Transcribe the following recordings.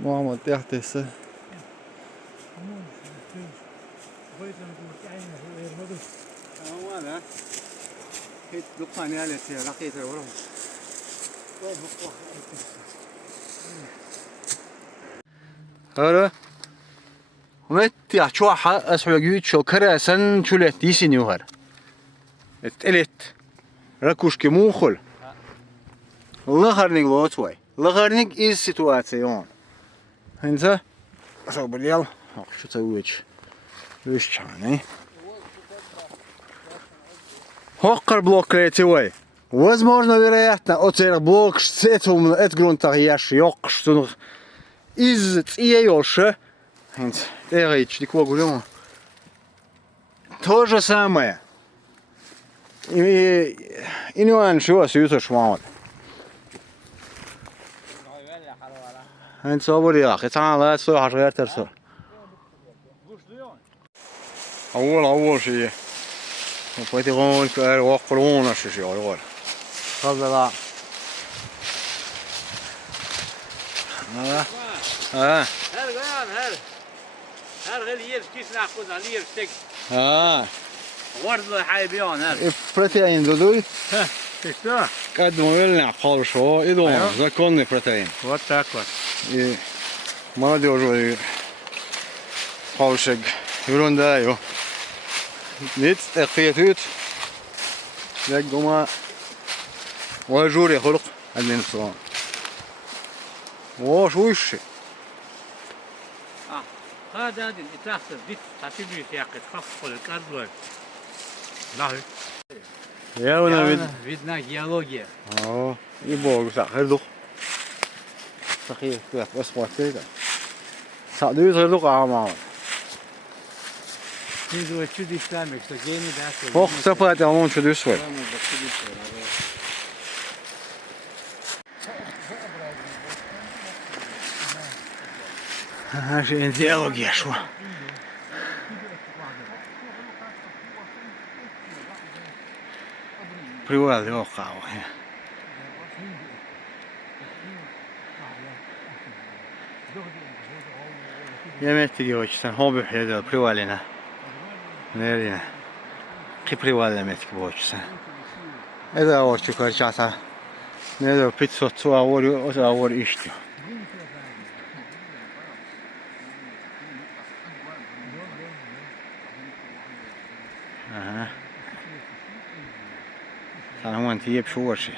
Muhammed yahtesi. tamam ha. Hiç dukkan yerlesi rakiyete oğlum. هذا مت يا شوحة أسحب جيت شو كراسن شو لت يسني وهر اتقلت ركوش كموخل لغرنيك لوتوي لغرنيك إز سيتواتسيون هنسا شو باليال شو تسويش ليش يعني هوقر بلوك ليتوي возможно вероятно отер блок сетум эт грунтах яш ёқш тунг из иёше хинт эрич дико гулём то же самое и нюан шо сюта шмаут хинт собор я хитан со хашгар терсо أول شيء وفيتي غون كار وقرون أشياء يقول هذا لا هر غلی یه کیس نخود علی یه ستک ورد حیبیان هر protein دادوی کشتا قدم ولنا قارشوا إدوم زكوني protein وات تاکوت ما دیوژوی قارشگ یورون دایو نیت اقیتوت یک دوما وجوری خلق عندنا صان واش وش هذا دين تاخذ بيت تحسبي في عقد خف الكارد لا يا ونا видна геология يبغى ساخر دوق صحيح كده بس وقتها ساعدوي غير دوق عام Ты чудо исламик, что гений, да? Ох, сапать, а он чудо свой. Наша идеология шо. Привал лёгкого. Я метки очень сам хобби хлебал привалина. Nereye? Kiprivalle metki boğuşsa. Eda var çıkar çasa. Ne de pit sotu avor o da avor işte. Aha. Sana manti yep şu var şey.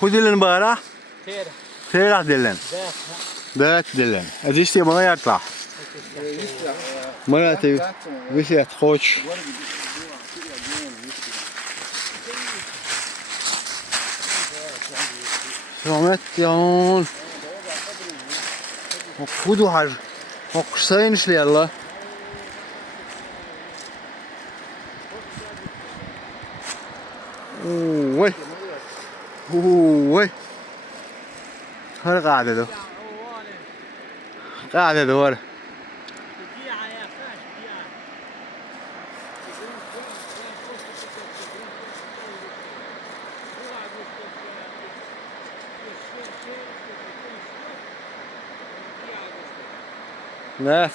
خذ لنا بارة تيرح دلن دات دلن أجيستي ما يطلع ما تي ويسي تخوش سلامت يون وخذوا حاجة وقصين شلي الله وي وي هر قاعدة دو قاعدة دور ناس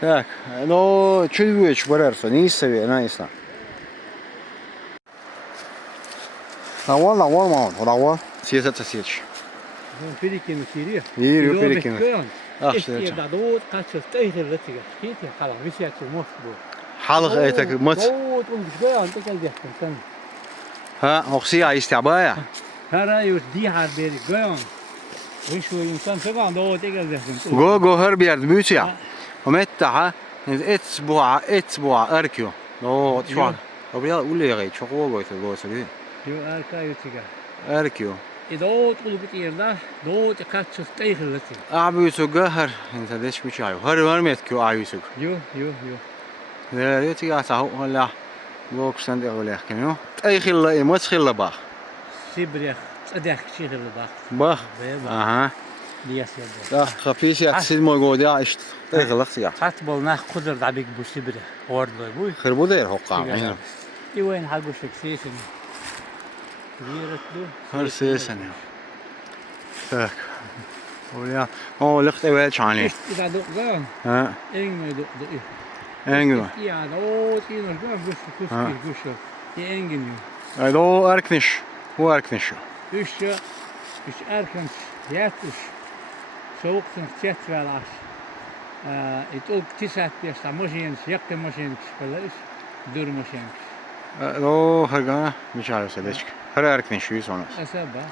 Так, ну чуть выше, барерса, не истове, на иса. Lawal man. Lawal. Siyasat siyç. Pelikin kiri. İyi yürü pelikin. Ah İşte işte. da doğut kaçır teyhir letiga. Kiti kalan visiyatı mosbu. Halık etek mat. Doğut olmuş goyan tekel diyecektim sen. Ha, oksiya istiyabaya. Her ay yüz dihar beri goyan. Wish we insan segan doğut tekel diyecektim. Go her bir yerde büyütü ya. ومتها اتسبوع اركيو لو شو طب يلا قول لي يا غي شو قوي تقول سوي Yo arkaya tiga. اركيو Doğut olup yerde doğut kaçır teyhir letiga. ابي سو قهر انت ليش مش عايو هر ورميت كيو عايو سو Yo. لا يتي اسا ولا بوك سند ولا كينو اي خلا ما تخلا باخ Sibriyah. Sadak şehirli bak. باخ Beba. اها Diyas yerde. لا خفيش يا تسيد مو جود يا ايش تغلق يا Hatbol nah kudur da big bu Sibriyah. Ordu bu. خربو دير هو قام İyi وين حقو شكسيشن. Diretlu. هر سيسن تاك ويا او لقت اول شاني İda doğan. ها Engme doğdu. انجو Ya doğut inir gör Ha. guşu. Engin. هذا اركنش هو اركنش Üç erken yatış. Soğuksun çetvelaş. İt ol tisat piyasta moşen yakte moşen spelers. Dur moşen. هذا هرجع مش عارف سلسك هر اركنش شو يسون Asaba.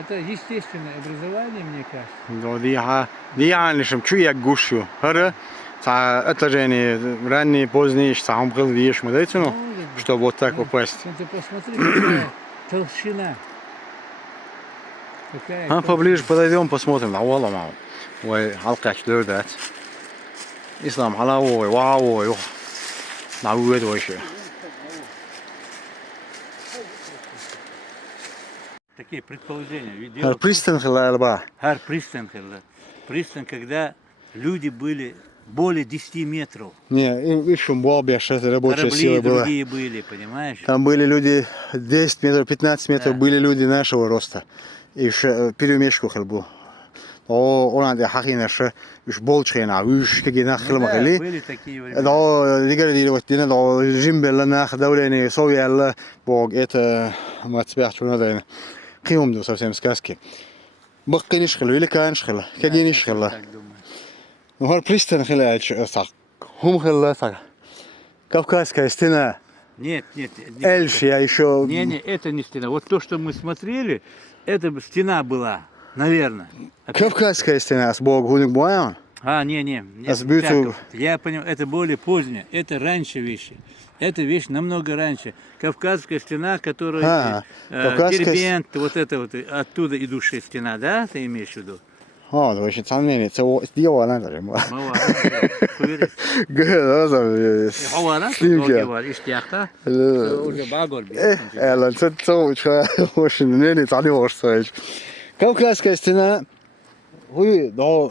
Это естественное образование, мне кажется. دي يعني شم شو يجوشو هر تا اتجاني راني بوزنيش ساهم غل ديش ما دايتنو что вот так упасть Ты посмотри, какая толщина. Какая ها поближе подойдем посмотрим на والله معه وحلقة شدور ذات إسلام حلاوة واو نعود وشي Такие предположения. هر пристан خلال با Хар пристань, когда люди были более 10 метров. не еще более сейчас рабочая Корабли сила была другие были, понимаешь? там были люди 10 метров 15 метров Да. были люди нашего роста и еще перемешку хлебу ona da hakina şu üç bol çıkına üç kegina xılma Да, geli были такие времена. da diğer değil vaktine da jimbella دولة Sovyetler bog это матсбях şuna da قيمته совсем сказки بقي نشخل ولا كان نشخل كجي نشخل Так думаю. وهر пристан خلاش صح هم خلا صح Кавказская стена Нет. Эльш я еще Не, это не стена. Вот то, что мы смотрели, это стена была, наверное. Кавказская стена с бог гуник боян Не. Сбюту- Я понял, это более позднее, это раньше вещи. Эта вещь намного раньше. Кавказская стена, которая Кавказская Дербент, вот это вот оттуда идущая стена, да, ты имеешь в виду? ها ده وش تصنعني تو ديوا انا ده ما هو كويس. هذا هو انا سليم كده. جوال اشتياقته уже багор لا تسوي وش منين تعلي وش صايش Кавказская стена هو ده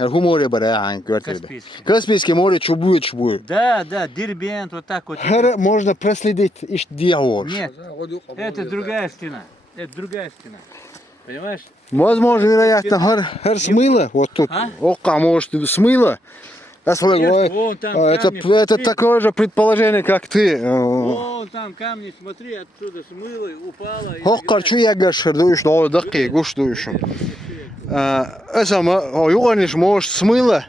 هو море برا عن كوارتير Каспийское море чубует Да, Дербент, вот так вот. هر можно проследить иш диавор Нет, это другая стена. Понимаешь? возможно вероятно хер смыло вот тут А? ока может смыло я Конечно, говорю, вон там это камни, это смотри. такое же предположение как ты Вон там камни, смотри, оттуда смыло, упало. и Hokkar так şu yagashır duyuş doğru dakika guş duyuşum. Ama o юганиш может смыло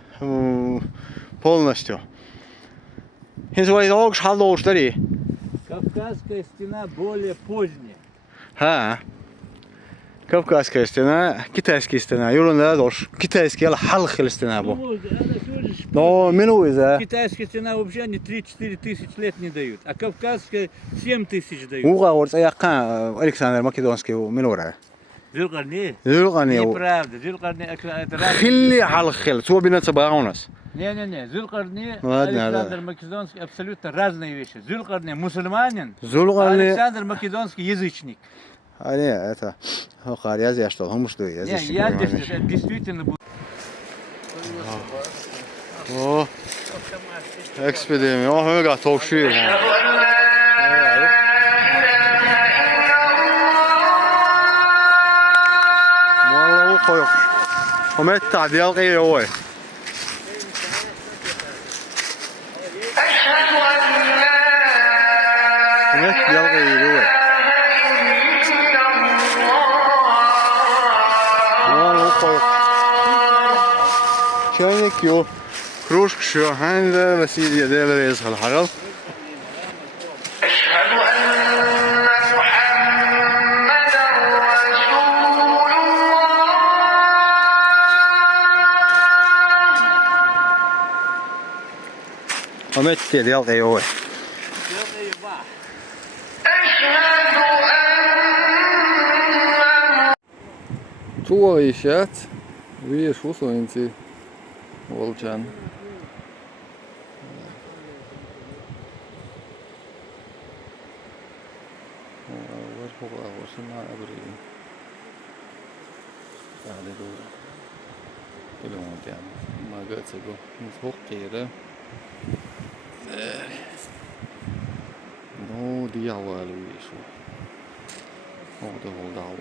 полностью. Хинсвай дог шалдо штари. далее. Кавказская стена более поздняя. Ha. Кавказская стена, китайская стена. Юрunda дош. Китайский ал халхил стена bu. Ну, она тоже ж- Но мину иза. Китайская стена вообще они 3-4 тысяч лет не дают, а кавказская 7 тысяч дают. Уга орца яқан Александр Македонский минура. Зюльгарни? Юргани. Неправда. Зюльгарни это разные. Хилли халхил. Цо бина цабаунас. Не. Зюльгарни, Ладно, Александр да. Македонский абсолютно разные вещи. Зюльгарни мусульманин, а Зулгани. Александр Македонский язычник. А не, это Хокар я что, он что я Не, здесь. я здесь это действительно был. О, экспедиция. О, höga tågskyr. Måla koyup. Om ett tadjal är oj. Om ett tadjal är oj. чайник, йо, кружка, що генде, Василія Делерез, Галгарал. أشهد أن محمدا رسول الله Ahmet dedi, yal eyvah. أشهد أن Чули щас, ви ж у сонці, волчан. Верхова лошина абрі. Але дуже. Підемо там. Мага цього. Згоккіре. Ну, дьявол вийшов. О, det var dao.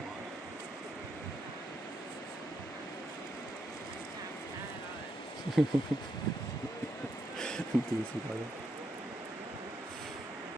Du är så där.